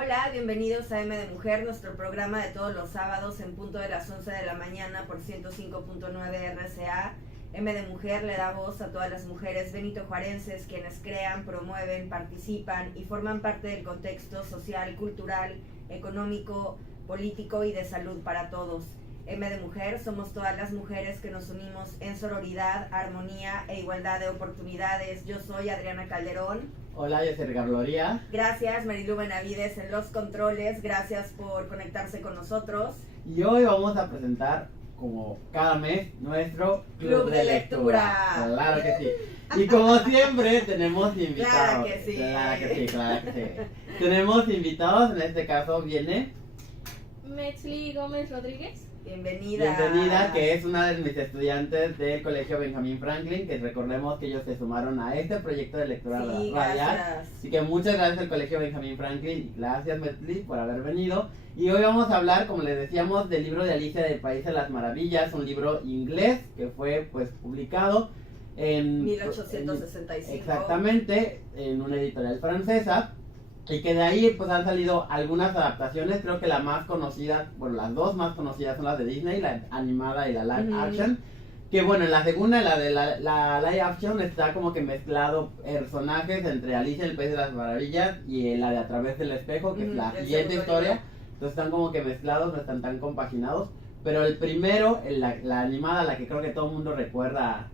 Hola, bienvenidos a M de Mujer, nuestro programa de todos los sábados en punto de las 11 de la mañana por 105.9 RCA. M de Mujer le da voz a todas las mujeres benitojuarenses quienes crean, promueven, participan y forman parte del contexto social, cultural, económico, político y de salud para todos. M de Mujer somos todas las mujeres que nos unimos en sororidad, armonía e igualdad de oportunidades. Yo soy Adriana Calderón. Hola, yo soy Ricardo Gloria. Gracias, Marilu Benavides en los controles. Gracias por conectarse con nosotros. Y hoy vamos a presentar, como cada mes, nuestro Club de lectura. Claro que sí. Y como siempre, tenemos invitados. Claro que sí. Claro que sí, claro que sí. Tenemos invitados, en este caso viene Metzli Gómez Rodríguez. Bienvenida, que es una de mis estudiantes del Colegio Benjamín Franklin, que recordemos que ellos se sumaron a este proyecto de lectura Sí, radial. gracias. Así que muchas gracias al Colegio Benjamín Franklin, gracias Metzli por haber venido. Y hoy vamos a hablar, como les decíamos, del libro de Alicia del País de las Maravillas, un libro inglés que fue pues publicado en 1865. Exactamente, en una editorial francesa. Y que de ahí pues han salido algunas adaptaciones. Creo que la más conocida, bueno, las dos más conocidas son las de Disney, la animada y la live action. Que bueno, en la segunda, la de la live action, está como que mezclado personajes entre Alicia en el País de las Maravillas y la de A Través del Espejo, que es la siguiente historia. Entonces están como que mezclados, no están tan compaginados. Pero el primero, la animada, la que creo que todo el mundo recuerda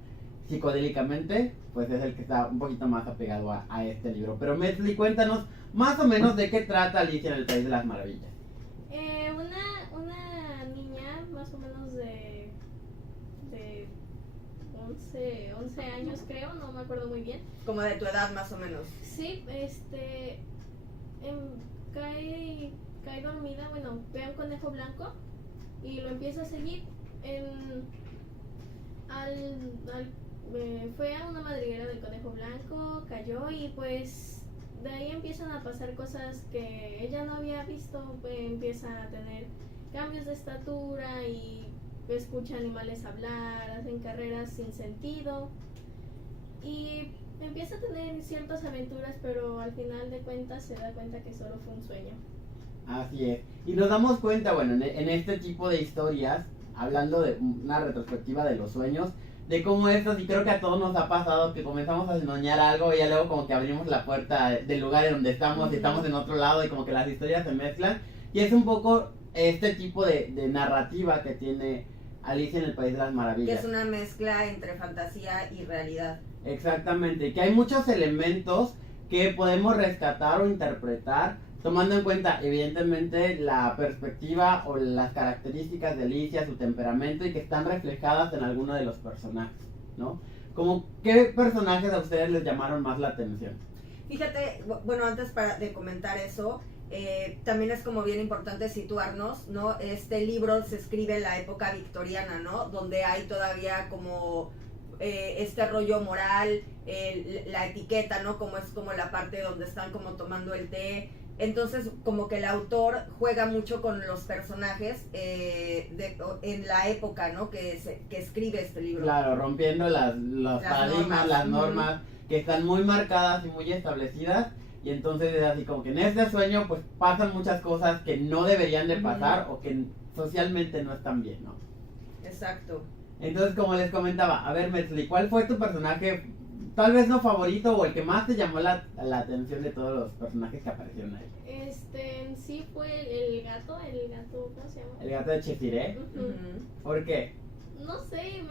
psicodélicamente, pues es el que está un poquito más apegado a este libro. Pero Metzli, cuéntanos más o menos de qué trata Alicia en el País de las Maravillas. Una niña más o menos de 11 años creo, no me acuerdo muy bien. Como de tu edad más o menos. Sí, cae dormida, bueno, ve a un conejo blanco y lo empieza a seguir. Fue a una madriguera del conejo blanco, cayó y pues de ahí empiezan a pasar cosas que ella no había visto. Empieza a tener cambios de estatura y escucha animales hablar, hacen carreras sin sentido y empieza a tener ciertas aventuras, pero al final de cuentas se da cuenta que solo fue un sueño. Así es. Y nos damos cuenta, bueno, en este tipo de historias, hablando de una retrospectiva de los sueños, de cómo estos, y creo que a todos nos ha pasado que comenzamos a soñar algo y ya luego como que abrimos la puerta del lugar en donde estamos y estamos en otro lado y como que las historias se mezclan. Y es un poco este tipo de narrativa que tiene Alicia en el País de las Maravillas. Que es una mezcla entre fantasía y realidad. Exactamente, que hay muchos elementos que podemos rescatar o interpretar tomando en cuenta evidentemente la perspectiva o las características de Alicia, su temperamento y que están reflejadas en alguno de los personajes, ¿no? Como, ¿qué personajes a ustedes les llamaron más la atención? Fíjate, bueno, antes de comentar eso, también es como bien importante situarnos, ¿no? Este libro se escribe en la época victoriana, ¿no? Donde hay todavía como este rollo moral, la etiqueta, ¿no? Como es como la parte donde están como tomando el té. Entonces, como que el autor juega mucho con los personajes en la época, ¿no? Que escribe este libro. Claro, rompiendo los paradigmas, las normas, que están muy marcadas y muy establecidas. Y entonces es así como que en este sueño pues pasan muchas cosas que no deberían de pasar o que socialmente no están bien, ¿no? Exacto. Entonces, como les comentaba, a ver, Metzli, ¿cuál fue tu personaje, tal vez no favorito, o el que más te llamó la atención de todos los personajes que aparecieron ahí? En sí fue el gato, ¿cómo se llama? El gato de Cheshire. ¿Por qué? No sé,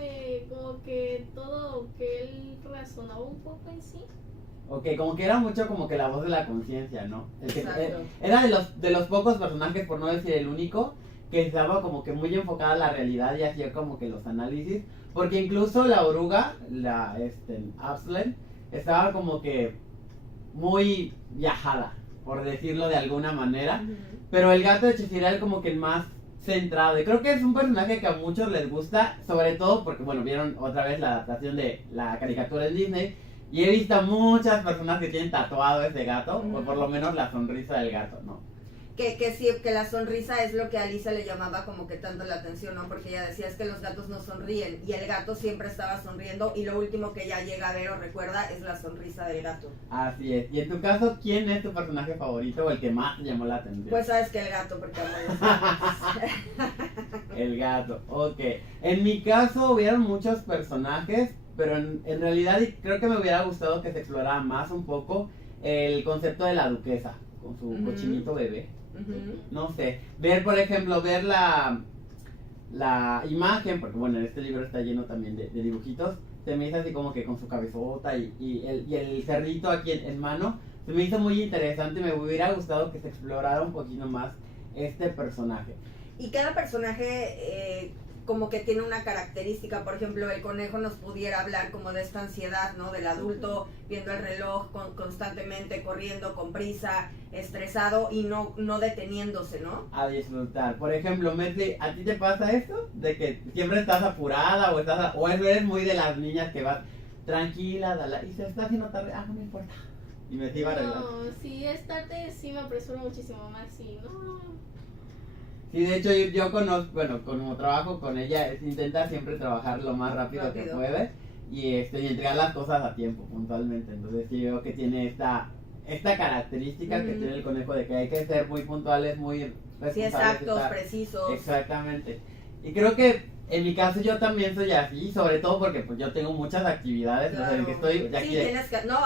como que todo que él razonaba un poco en sí. Ok, como que era mucho como que la voz de la conciencia, ¿no? Exacto. Era de los pocos personajes, por no decir el único, que estaba como que muy enfocada a la realidad y hacía como que los análisis. Porque incluso la oruga, Aslan, estaba como que muy viajada, por decirlo de alguna manera. Pero el gato de Cheshire era como que el más centrado. Y creo que es un personaje que a muchos les gusta, sobre todo porque, bueno, vieron otra vez la adaptación de la caricatura en Disney. Y he visto muchas personas que tienen tatuado ese gato, o por lo menos la sonrisa del gato, ¿no? Que sí, que la sonrisa es lo que a Alicia le llamaba como que tanto la atención, ¿no? Porque ella decía es que los gatos no sonríen y el gato siempre estaba sonriendo y lo último que ella llega a ver o recuerda es la sonrisa del gato. Así es. Y en tu caso, ¿quién es tu personaje favorito o el que más te llamó la atención? Pues sabes que el gato, porque amo los gatos. El gato, ok. En mi caso hubieron muchos personajes, pero en realidad creo que me hubiera gustado que se explorara más un poco el concepto de la duquesa con su cochinito bebé. No sé, por ejemplo, ver la imagen, porque bueno, este libro está lleno también de dibujitos, se me hizo así como que con su cabezota y el cerdito aquí en mano, se me hizo muy interesante y me hubiera gustado que se explorara un poquito más este personaje. Y cada personaje como que tiene una característica, por ejemplo, el conejo nos pudiera hablar como de esta ansiedad, ¿no? Del adulto viendo el reloj constantemente, corriendo con prisa, estresado y no deteniéndose, ¿no? A disfrutar. Por ejemplo, Messi, ¿a ti te pasa esto? De que siempre estás apurada o eres muy de las niñas que vas tranquila, y se está haciendo tarde, no me importa. Y me iba a arreglar. No, si es tarde sí me apresuro muchísimo más y no. Sí, de hecho yo conozco, bueno, como trabajo con ella, intenta siempre trabajar lo más rápido que puede y entregar las cosas a tiempo, puntualmente. Entonces sí veo que tiene esta característica que tiene el conejo de que hay que ser muy puntuales, muy responsables. Sí, exactos, precisos. Exactamente. Y creo que en mi caso yo también soy así, sobre todo porque pues yo tengo muchas actividades, claro. O sea, en que estoy de aquí. Sí, tienes que, no,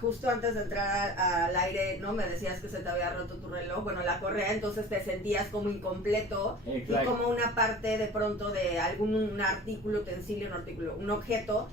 justo antes de entrar al aire, ¿no? Me decías que se te había roto tu reloj, bueno, la correa, entonces te sentías como incompleto. Exacto. Y como una parte de pronto de algún artículo, utensilio, un objeto,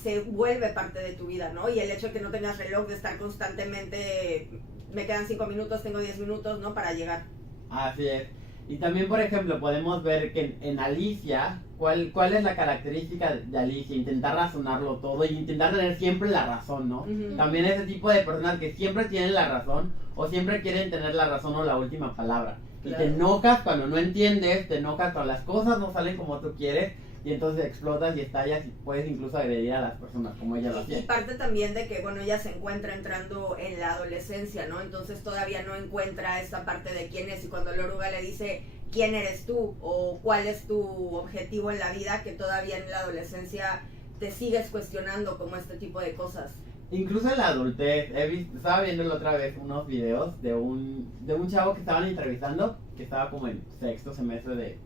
se vuelve parte de tu vida, ¿no? Y el hecho de que no tengas reloj, de estar constantemente, me quedan 5 minutos, tengo 10 minutos, ¿no? Para llegar. Así es. Y también, por ejemplo, podemos ver que en Alicia, ¿cuál es la característica de Alicia? Intentar razonarlo todo y intentar tener siempre la razón, ¿no? También ese tipo de personas que siempre tienen la razón o siempre quieren tener la razón o la última palabra. Y te enojas cuando no entiendes, te enojas cuando las cosas no salen como tú quieres y entonces explotas y estallas y puedes incluso agredir a las personas como ella lo hacía. Y parte también de que, bueno, ella se encuentra entrando en la adolescencia, ¿no? Entonces todavía no encuentra esta parte de quién es y cuando la oruga le dice quién eres tú o cuál es tu objetivo en la vida, que todavía en la adolescencia te sigues cuestionando como este tipo de cosas. Incluso en la adultez, estaba viendo la otra vez unos videos de un chavo que estaban entrevistando, que estaba como en 6º semestre de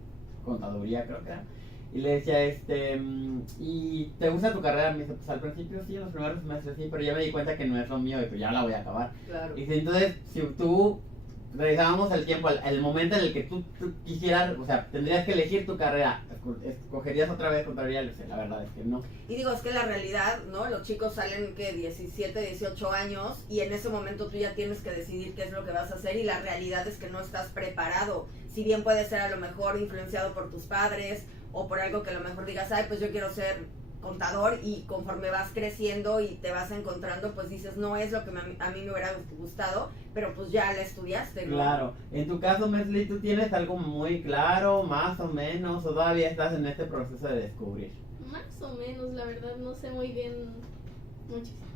contaduría, creo que era. Y le decía, ¿y te gusta tu carrera? Me dice, pues al principio sí, en los primeros semestres sí, pero ya me di cuenta que no es lo mío y pues ya la voy a acabar. Claro. Y dice, entonces, si tú revisábamos el tiempo, el momento en el que tú quisieras, o sea, tendrías que elegir tu carrera, ¿escogerías otra vez contaduría? La verdad es que no. Y digo, es que la realidad, ¿no? Los chicos salen que 17, 18 años y en ese momento tú ya tienes que decidir qué es lo que vas a hacer y la realidad es que no estás preparado. Si bien puede ser a lo mejor influenciado por tus padres o por algo que a lo mejor digas, ay, pues yo quiero ser contador y conforme vas creciendo y te vas encontrando, pues dices, no es lo que a mí me hubiera gustado, pero pues ya la estudiaste, ¿no? Claro. En tu caso, Mesli, ¿tú tienes algo muy claro, más o menos, o todavía estás en este proceso de descubrir? Más o menos, la verdad, no sé muy bien muchísimas cosas.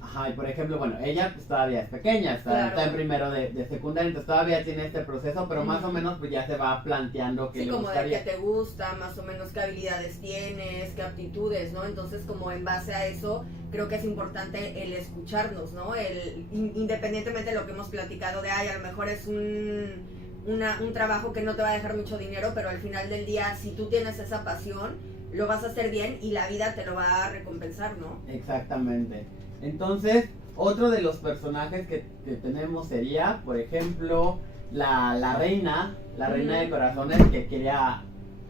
Ajá, y por ejemplo, bueno, ella pues todavía es pequeña, está en primero de secundaria, entonces todavía tiene este proceso, pero más o menos pues ya se va planteando que le gustaría. Sí, como de qué te gusta, más o menos qué habilidades tienes, qué aptitudes, ¿no? Entonces como en base a eso, creo que es importante el escucharnos, ¿no? Independientemente de lo que hemos platicado de, ay, a lo mejor es un trabajo que no te va a dejar mucho dinero, pero al final del día, si tú tienes esa pasión, lo vas a hacer bien y la vida te lo va a recompensar, ¿no? Exactamente. Entonces, otro de los personajes que tenemos sería, por ejemplo, la reina de corazones que quería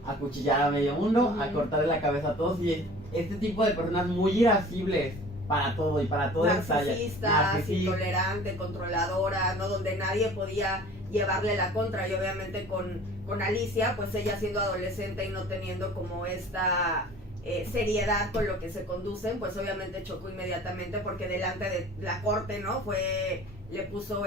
acuchillar a medio mundo, a cortarle la cabeza a todos y este tipo de personas muy irascibles para todo y para todo narcisistas, intolerante, controladora, ¿no? Donde nadie podía llevarle la contra y obviamente con Alicia, pues ella siendo adolescente y no teniendo como esta seriedad con lo que se conducen, pues obviamente chocó inmediatamente porque delante de la corte, ¿no? Le puso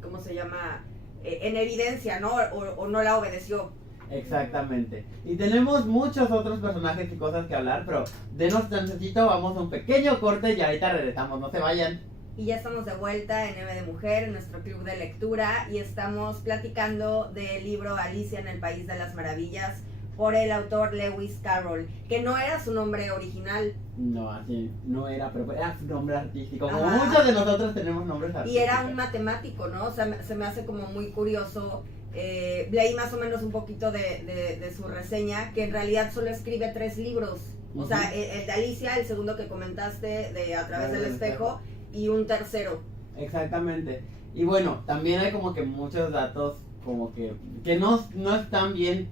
¿cómo se llama? En evidencia, ¿no? O no la obedeció. Exactamente. Y tenemos muchos otros personajes y cosas que hablar, pero denos chancecito, vamos a un pequeño corte y ahorita regresamos, no se vayan. Y ya estamos de vuelta en M de Mujer, en nuestro club de lectura, y estamos platicando del libro Alicia en el País de las Maravillas por el autor Lewis Carroll, que no era su nombre original. No, así no era, pero era su nombre artístico. Como Ajá. muchos de nosotros tenemos nombres artísticos. Y era un matemático, ¿no? O sea, se me hace como muy curioso. Leí más o menos un poquito de su reseña, que en realidad solo escribe 3 libros. O sea, el de Alicia, el segundo que comentaste, de A través del espejo, y un tercero. Exactamente. Y bueno, también hay como que muchos datos como que no están bien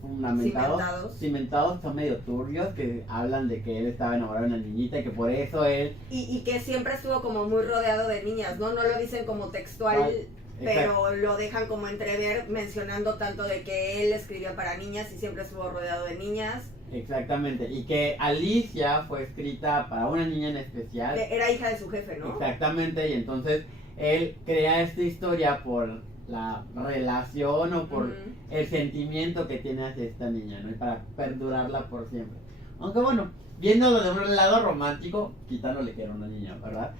fundamentados, cimentados, son medio turbios, que hablan de que él estaba enamorado de una niñita y que por eso él... Y que siempre estuvo como muy rodeado de niñas, ¿no? No lo dicen como textual, pero lo dejan como entrever, mencionando tanto de que él escribía para niñas y siempre estuvo rodeado de niñas. Exactamente, y que Alicia fue escrita para una niña en especial. Era hija de su jefe, ¿no? Exactamente, y entonces él crea esta historia por la relación o por el sentimiento que tiene hacia esta niña, ¿no? Y para perdurarla por siempre. Aunque bueno, viéndolo de un lado romántico, quitándole que era una niña, ¿verdad?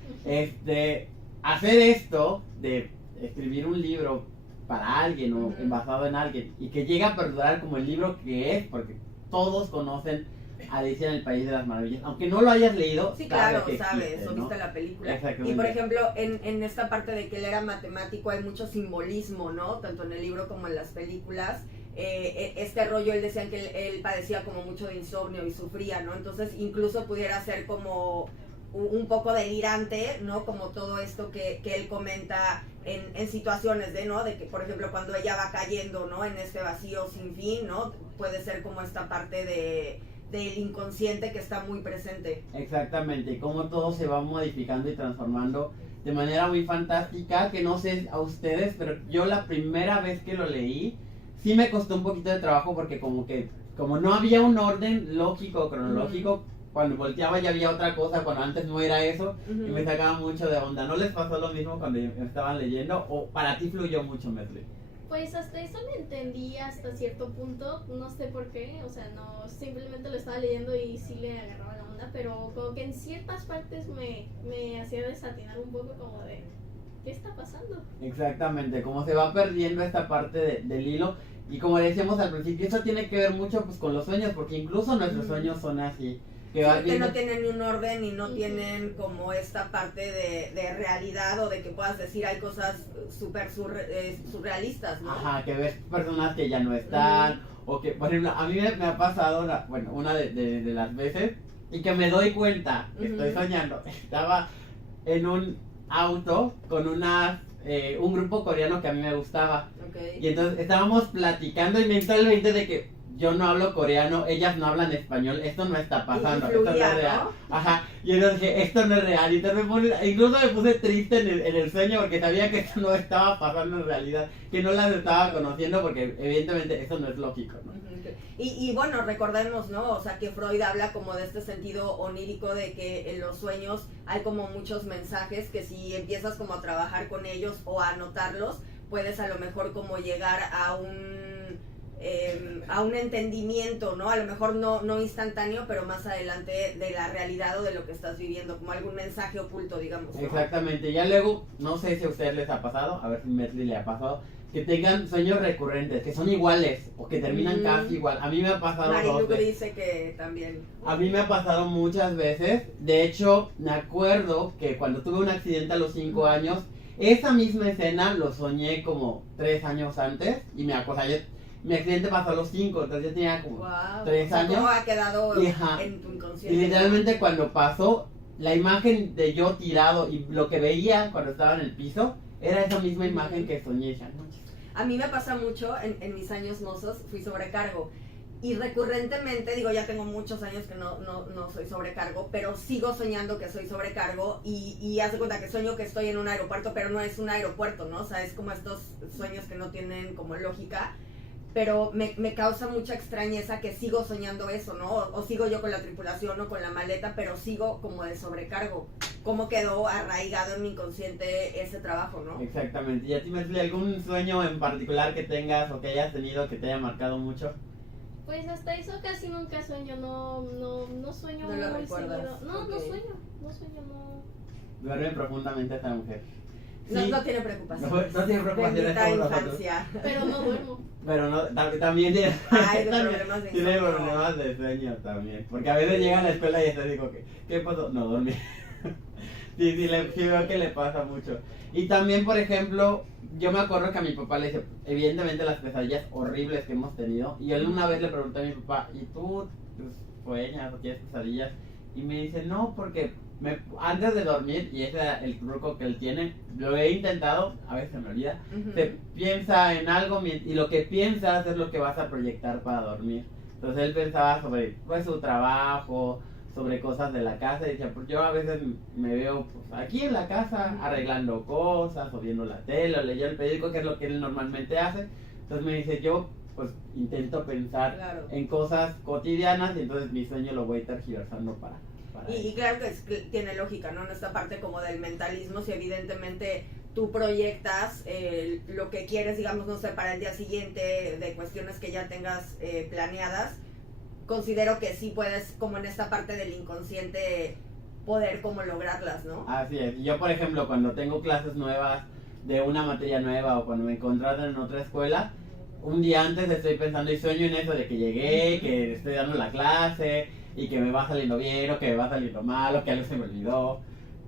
Hacer esto de escribir un libro para alguien o basado en alguien y que llegue a perdurar como el libro que es, porque todos conocen Alicia en el País de las Maravillas, aunque no lo hayas leído. Sí, claro, sabes, o ¿no? viste la película. Exactamente. Y por ejemplo, en esta parte de que él era matemático hay mucho simbolismo, ¿no? Tanto en el libro como en las películas. Este rollo, él decía que él padecía como mucho de insomnio y sufría, ¿no? Entonces incluso pudiera ser como un poco delirante, ¿no? Como todo esto que él comenta en situaciones ¿no? De que, por ejemplo, cuando ella va cayendo, ¿no? En este vacío sin fin, ¿no? Puede ser como esta parte del inconsciente que está muy presente. Exactamente, y cómo todo se va modificando y transformando de manera muy fantástica, que no sé a ustedes, pero yo la primera vez que lo leí, sí me costó un poquito de trabajo porque como no había un orden lógico, cronológico, cuando volteaba ya había otra cosa, cuando antes no era eso, y me sacaba mucho de onda. ¿No les pasó lo mismo cuando estaban leyendo? ¿O para ti fluyó mucho, Mesli? Pues hasta eso lo entendí hasta cierto punto, no sé por qué, o sea, no, simplemente lo estaba leyendo y sí le agarraba la onda, pero como que en ciertas partes me hacía desatinar un poco como de, ¿qué está pasando? Exactamente, como se va perdiendo esta parte del hilo, y como decíamos al principio, eso tiene que ver mucho pues con los sueños, porque incluso nuestros sueños son así. Que no tienen un orden y no tienen como esta parte de realidad o de que puedas decir hay cosas súper surrealistas, ¿no? Ajá, que ves personas que ya no están, o que, por ejemplo, a mí me ha pasado, una de las veces, y que me doy cuenta que estoy soñando. Estaba en un auto con un grupo coreano que a mí me gustaba. Okay. Y entonces estábamos platicando y mentalmente de que yo no hablo coreano, ellas no hablan español, esto no está pasando, esto no es real. ¿No? Ajá, y entonces dije, esto no es real. Y entonces incluso me puse triste en el sueño porque sabía que esto no estaba pasando en realidad, que no las estaba conociendo porque evidentemente eso no es lógico, ¿no? Y bueno, recordemos, ¿no? O sea, que Freud habla como de este sentido onírico de que en los sueños hay como muchos mensajes que si empiezas como a trabajar con ellos o a anotarlos, puedes a lo mejor como llegar a un entendimiento, ¿no? A lo mejor no instantáneo, pero más adelante de la realidad o de lo que estás viviendo, como algún mensaje oculto, digamos, ¿no? Exactamente, ya luego, no sé si a ustedes les ha pasado, a ver si Mesli le ha pasado, que tengan sueños recurrentes, que son iguales, o que terminan casi igual. A mí me ha pasado Marilu dice que también. A mí me ha pasado muchas veces, de hecho, me acuerdo que cuando tuve un accidente a los 5 años, esa misma escena lo soñé como 3 años antes, y mi accidente pasó a los 5, entonces yo tenía como 3 años. ¿Cómo ha quedado en tu inconsciente? Y literalmente cuando pasó, la imagen de yo tirado y lo que veía cuando estaba en el piso, era esa misma imagen que soñé esa noche. A mí me pasa mucho, en mis años mozos fui sobrecargo. Y recurrentemente, digo, ya tengo muchos años que no soy sobrecargo, pero sigo soñando que soy sobrecargo y haz de cuenta que sueño que estoy en un aeropuerto, pero no es un aeropuerto, ¿no? O sea, es como estos sueños que no tienen como lógica. Pero me causa mucha extrañeza que sigo soñando eso, ¿no? O sigo yo con la tripulación o con la maleta, pero sigo como de sobrecargo. ¿Cómo quedó arraigado en mi inconsciente ese trabajo, no? Exactamente. ¿Y a ti, Mesli, algún sueño en particular que tengas o que hayas tenido que te haya marcado mucho? Pues hasta eso casi nunca sueño, no sueño ¿No lo muy recuerdas? seguido. No, Okay. no sueño, Duerme profundamente esta mujer. No, Sí, no tiene preocupaciones. no tiene preocupaciones Bendita como nosotros. infancia. Pero no duermo. Pero no, también tiene, Ay, de también problemas de tiene insomnio. problemas de sueño también. Porque a veces llega a la escuela y está digo, ¿qué pasó? No, dormí. Sí, veo que le pasa mucho. Y también, por ejemplo, yo me acuerdo que a mi papá le dice, evidentemente las pesadillas horribles que hemos tenido. Y él una vez le pregunté a mi papá, ¿y tú sueñas o tienes pesadillas? Y me dice, no, porque antes de dormir, y ese es el truco que él tiene, lo he intentado, a veces se me olvida, te piensa en algo y lo que piensas es lo que vas a proyectar para dormir. Entonces él pensaba sobre pues, su trabajo, sobre cosas de la casa y decía, pues yo a veces me veo pues, aquí en la casa arreglando cosas o viendo la tele o leyendo el periódico, que es lo que él normalmente hace. Entonces me dice, yo pues intento pensar Claro. en cosas cotidianas y entonces mi sueño lo voy tergiversando para Y claro que tiene lógica, ¿no? En esta parte como del mentalismo, si evidentemente tú proyectas lo que quieres, digamos, no sé, para el día siguiente, de cuestiones que ya tengas planeadas, considero que sí puedes, como en esta parte del inconsciente, poder como lograrlas, ¿no? Así es. Yo, por ejemplo, cuando tengo clases nuevas de una materia nueva o cuando me contratan en otra escuela, un día antes estoy pensando y sueño en eso de que llegué, que estoy dando la clase y que me va saliendo bien o que me va saliendo mal o que algo se me olvidó.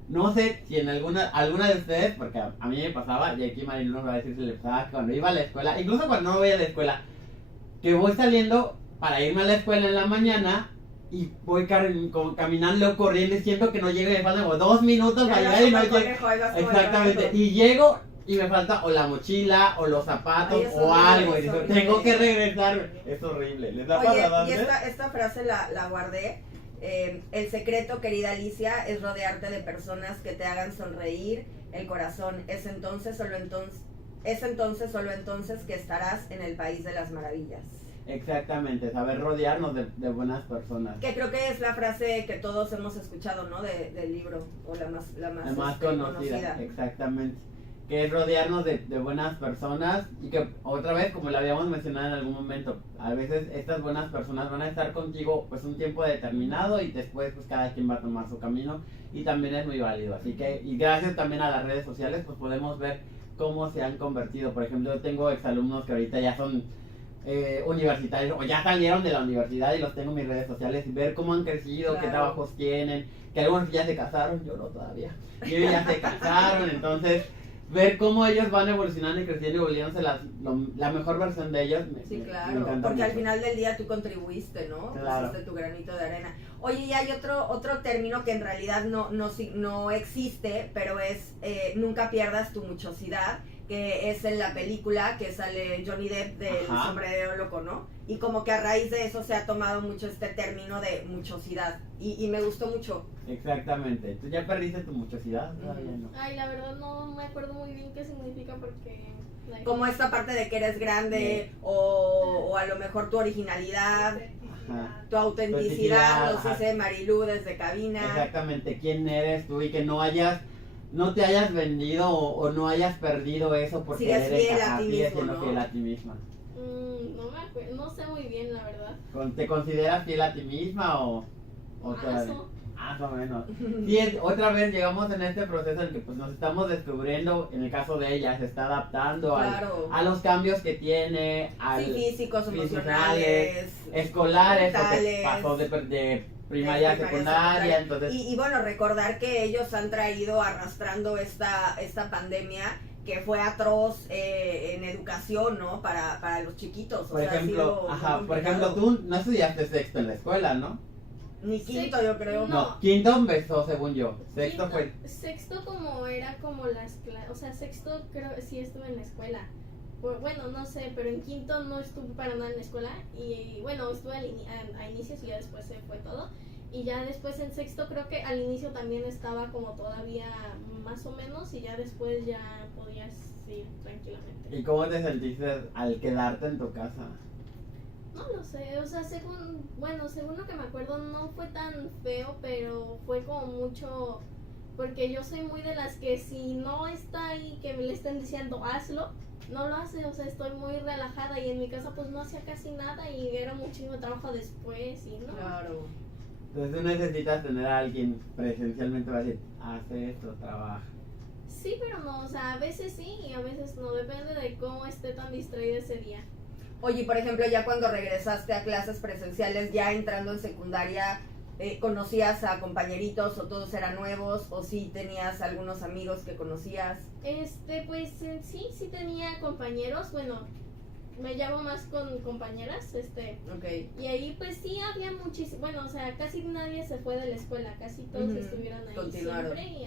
No sé si en alguna de ustedes, porque a mí me pasaba, y aquí Marilu nos va a decir si le pasaba, que cuando iba a la escuela, incluso cuando no voy a la escuela, que voy saliendo para irme a la escuela en la mañana y voy caminando o corriendo y siento que no llego y me faltan como 2 minutos para llegar y no llego. Exactamente, y llego y me falta o la mochila o los zapatos Ay, o horrible, algo y digo, horrible. tengo que regresar. Es horrible. ¿Les ha pasado Oye, y antes? esta frase la guardé. El secreto, querida Alicia, es rodearte de personas que te hagan sonreír el corazón. Es entonces solo entonces que estarás en el país de las maravillas. Exactamente, saber rodearnos de buenas personas. Que creo que es la frase que todos hemos escuchado, ¿no? Del libro, o la más Conocida, exactamente. Que es rodearnos de buenas personas y que otra vez, como lo habíamos mencionado en algún momento, a veces estas buenas personas van a estar contigo pues un tiempo determinado y después pues cada quien va a tomar su camino y también es muy válido. Así que, y gracias también a las redes sociales pues podemos ver cómo se han convertido. Por ejemplo, yo tengo exalumnos que ahorita ya son universitarios o ya salieron de la universidad y los tengo en mis redes sociales y ver cómo han crecido, Claro. qué trabajos tienen, que algunos ya se casaron, yo no todavía, y ellos ya se casaron, entonces ver cómo ellos van evolucionando y creciendo y volviéndose la mejor versión de ellos Sí, me claro, encanta porque al mucho. final del día tú contribuiste, ¿no? Claro. Pusiste tu granito de arena. Oye, y hay otro término que en realidad no existe, pero es nunca pierdas tu muchosidad, que es en la película que sale Johnny Depp del Ajá. Sombrero Loco, ¿no? Y como que a raíz de eso se ha tomado mucho este término de muchosidad, y me gustó mucho. Exactamente. ¿Tú ya perdiste tu muchosidad? Todavía no. Ay, la verdad no me acuerdo muy bien qué significa porque... Como esta parte de que eres grande, o a lo mejor tu originalidad, Ajá. tu autenticidad, nos Ajá. dice Marilu desde cabina. Exactamente, quién eres tú y que no te hayas vendido o no hayas perdido eso porque Sigues eres fiel a ti sigues mismo, siendo ¿no? fiel a ti misma. No me acuerdo, no sé muy bien la verdad. ¿Te consideras fiel a ti misma o todavía? Eso. Más o menos. Sí, otra vez llegamos en este proceso en que pues nos estamos descubriendo, en el caso de ella, se está adaptando Claro. a los cambios que tiene, Sí, físicos, físicos, emocionales, escolares, porque mentales, pasó de primaria a secundaria, entonces... Y bueno, recordar que ellos han traído arrastrando esta pandemia que fue atroz en educación, ¿no? Para los chiquitos. Por o sea, ha ejemplo, sido muy por ejemplo, complicado. tú no estudiaste sexto en la escuela, ¿no? Ni quinto, Sí, yo creo. no. Quinto empezó, según yo. Sexto Quinto- fue... Sexto como era como las clases, o sea, sexto creo que sí estuve en la escuela. Bueno, no sé, pero en quinto no estuve para nada en la escuela y bueno, estuve a inicios y ya después se fue todo. Y ya después en sexto creo que al inicio también estaba como todavía más o menos y ya después ya podías ir tranquilamente. ¿Y cómo te sentiste al quedarte en tu casa? No lo sé, o sea, según lo que me acuerdo no fue tan feo, pero fue como mucho, porque yo soy muy de las que si no está ahí que me le estén diciendo hazlo, no lo hace, o sea, estoy muy relajada y en mi casa pues no hacía casi nada y era muchísimo trabajo después y no. Claro. Entonces tú necesitas tener a alguien presencialmente para decir, hace esto, trabaja. Sí, pero no, o sea, a veces sí y a veces no, depende de cómo esté tan distraída ese día. Oye, por ejemplo, ya cuando regresaste a clases presenciales, ya entrando en secundaria, ¿conocías a compañeritos o todos eran nuevos? ¿O sí tenías algunos amigos que conocías? Pues sí tenía compañeros, bueno, me llamo más con compañeras, Okay. y ahí pues sí había muchísimo, bueno, o sea, casi nadie se fue de la escuela, casi todos Ujú, estuvieron ahí continuaron. siempre,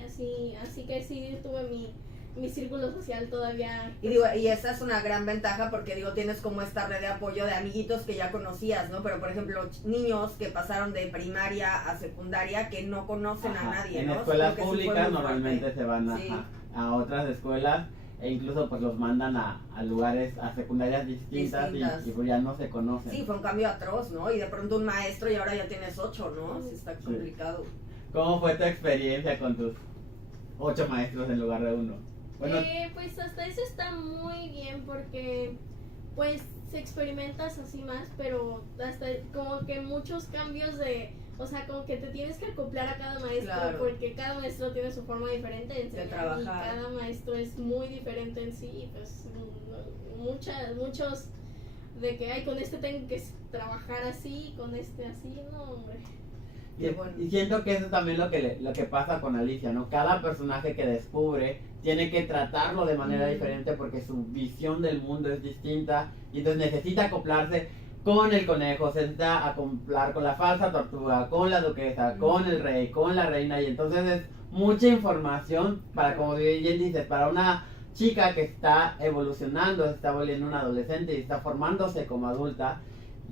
y así que sí tuve mi círculo social todavía. Y digo, y esa es una gran ventaja porque digo, tienes como esta red de apoyo de amiguitos que ya conocías, ¿no? Pero por ejemplo, niños que pasaron de primaria a secundaria que no conocen a nadie, En ¿no? escuelas Creo que sí fue públicas muy normalmente fuerte. se van Sí. a otras escuelas e incluso pues los mandan a lugares, a secundarias distintas. Y pues ya no se conocen. Sí, fue un cambio atroz, ¿no? Y de pronto un maestro y ahora ya tienes 8, ¿no? Sí, está complicado. ¿Cómo fue tu experiencia con tus 8 maestros en lugar de 1? Bueno, Pues hasta eso está muy bien porque pues se experimentas así más, pero hasta como que muchos cambios o sea, como que te tienes que acoplar a cada maestro, Claro. porque cada maestro tiene su forma diferente de enseñar trabajar. y cada maestro es muy diferente en sí, y pues muchos de que ay, con este tengo que trabajar así, con este así, no hombre. y siento que eso también lo que pasa con Alicia, ¿no? Cada personaje que descubre tiene que tratarlo de manera diferente porque su visión del mundo es distinta y entonces necesita acoplarse con el conejo, se necesita acoplar con la falsa tortuga, con la duquesa, con el rey, con la reina, y entonces es mucha información para, como bien dices, para una chica que está evolucionando, se está volviendo una adolescente y está formándose como adulta,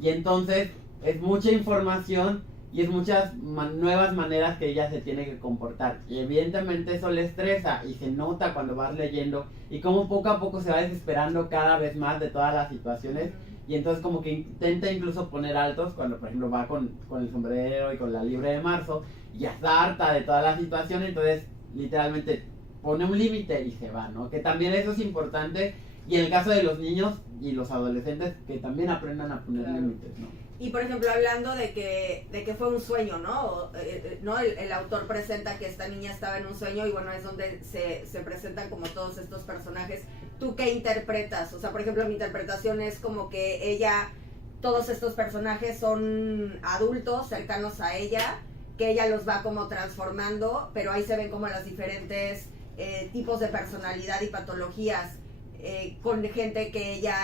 y entonces es mucha información y es muchas nuevas maneras que ella se tiene que comportar, y evidentemente eso le estresa y se nota cuando vas leyendo y como poco a poco se va desesperando cada vez más de todas las situaciones. Y entonces como que intenta incluso poner altos cuando por ejemplo va con el sombrero y con la libre de marzo y ya está harta de toda la situación, entonces literalmente pone un límite y se va, ¿no? Que también eso es importante, y en el caso de los niños y los adolescentes que también aprendan a poner límites, ¿no? Y por ejemplo, hablando de que fue un sueño, ¿no? ¿No? El autor presenta que esta niña estaba en un sueño y bueno, es donde se presentan como todos estos personajes. ¿Tú qué interpretas? O sea, por ejemplo, mi interpretación es como que todos estos personajes son adultos cercanos a ella, que ella los va como transformando, pero ahí se ven como los diferentes tipos de personalidad y patologías. Con gente que ella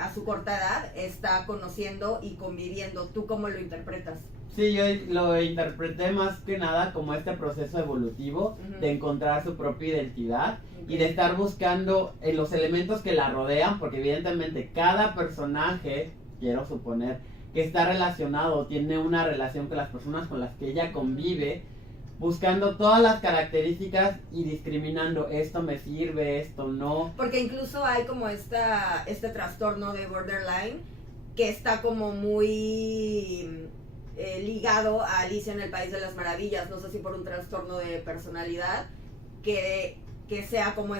a su corta edad está conociendo y conviviendo. ¿Tú cómo lo interpretas? Sí, yo lo interpreté más que nada como este proceso evolutivo de encontrar su propia identidad y de estar buscando en los elementos que la rodean, porque evidentemente cada personaje, quiero suponer, que está relacionado, tiene una relación con las personas con las que ella convive, buscando todas las características y discriminando, esto me sirve, esto no. Porque incluso hay como este trastorno de borderline que está como muy ligado a Alicia en el País de las Maravillas. No sé si por un trastorno de personalidad que sea como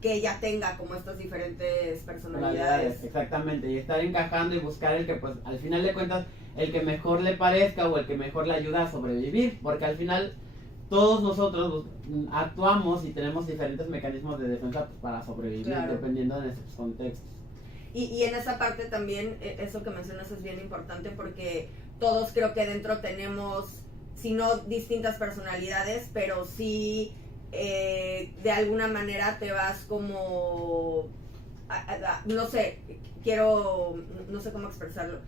que ella tenga como estas diferentes personalidades. Exactamente, y estar encajando y buscar el que pues al final de cuentas el que mejor le parezca o el que mejor le ayuda a sobrevivir, porque al final todos nosotros actuamos y tenemos diferentes mecanismos de defensa para sobrevivir, claro, dependiendo de nuestros contextos. Y en esa parte también, eso que mencionas es bien importante porque todos creo que dentro tenemos, si no distintas personalidades, pero sí de alguna manera te vas como, no sé, no sé cómo expresarlo.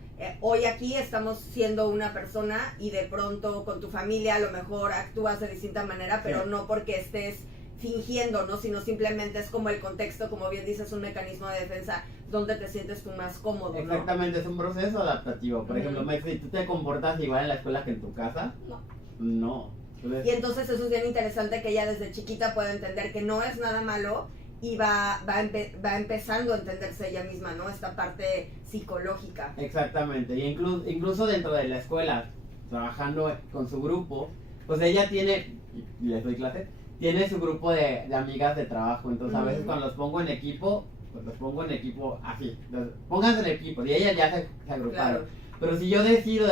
Hoy aquí estamos siendo una persona y de pronto con tu familia a lo mejor actúas de distinta manera, pero no porque estés fingiendo, ¿no? Sino simplemente es como el contexto, como bien dices, un mecanismo de defensa donde te sientes tú más cómodo, ¿no? Exactamente, es un proceso adaptativo. Por ejemplo, Mex, ¿tú te comportas igual en la escuela que en tu casa? No. Y entonces eso es bien interesante que ella desde chiquita pueda entender que no es nada malo y va empezando a entenderse ella misma, ¿no? Esta parte psicológica. Exactamente, y incluso dentro de la escuela, trabajando con su grupo, pues ella tiene, y les doy clase, tiene su grupo de amigas de trabajo, entonces a veces cuando los pongo en equipo, pues los pongo en equipo así, entonces, pónganse en equipo, y ellas ya se agruparon. Claro. Pero si yo decido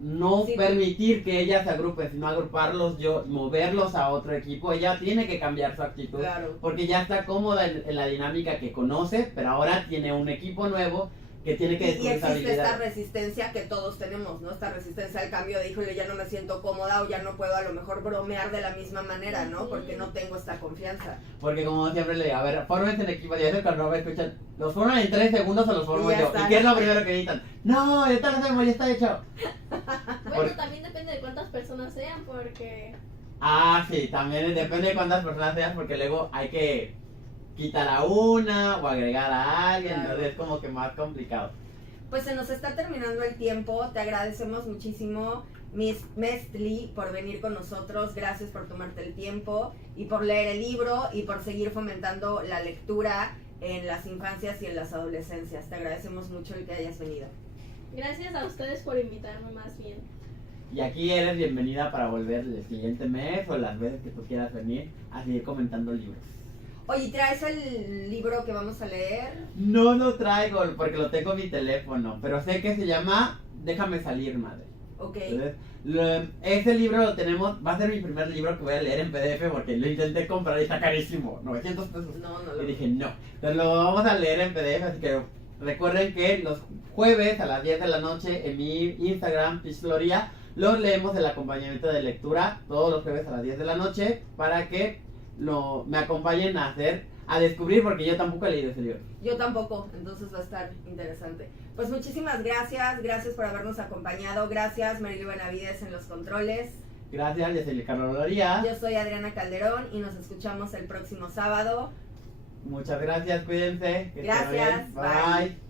no Sí. permitir que ella se agrupe, sino agruparlos yo, moverlos a otro equipo. Ella tiene que cambiar su actitud. Claro. Porque ya está cómoda en la dinámica que conoce, pero ahora tiene un equipo nuevo que tiene que Y descubrir esa existe esta habilidad. resistencia que todos tenemos, ¿no? Esta resistencia al cambio de, híjole, ya no me siento cómoda o ya no puedo a lo mejor bromear de la misma manera, ¿no? Porque no tengo esta confianza. Porque como siempre le digo, a ver, fórmense en equipo. Y a veces cuando me escuchan, ¿los forman en 3 segundos o los formo Y ya yo? está. ¿Y qué es lo primero que necesitan? No, ya está, lo hacemos, ya está hecho. Bueno, también depende de cuántas personas sean, porque Ah, sí, también depende de cuántas personas seas, porque luego hay que quitar a una o agregar a alguien, Claro. entonces es como que más complicado. Pues se nos está terminando el tiempo. Te agradecemos muchísimo, Miss Mestli, por venir con nosotros. Gracias por tomarte el tiempo y por leer el libro y por seguir fomentando la lectura en las infancias y en las adolescencias. Te agradecemos mucho el que hayas venido. gracias a ustedes por invitarme más bien. Y aquí eres bienvenida para volver el siguiente mes o las veces que tú quieras venir a seguir comentando libros. Oye, ¿traes el libro que vamos a leer? No lo traigo porque lo tengo en mi teléfono, pero sé que se llama Déjame salir, madre. Ok. Entonces, ese libro lo tenemos, va a ser mi primer libro que voy a leer en PDF porque lo intenté comprar y está carísimo, 900 pesos. No, no Y lo dije, no. Entonces lo vamos a leer en PDF, así que recuerden que los jueves a las 10 de la noche en mi Instagram, Pixloria, los leemos el acompañamiento de lectura todos los jueves a las 10 de la noche para que me acompañen a descubrir, porque yo tampoco he leído ese libro. Yo tampoco, entonces va a estar interesante. Pues muchísimas gracias por habernos acompañado. Gracias, Marilo Benavides en los controles. Gracias, yo soy Carlos Loría. Yo soy Adriana Calderón y nos escuchamos el próximo sábado. Muchas gracias, cuídense. Que estén Gracias, bien. bye. Bye.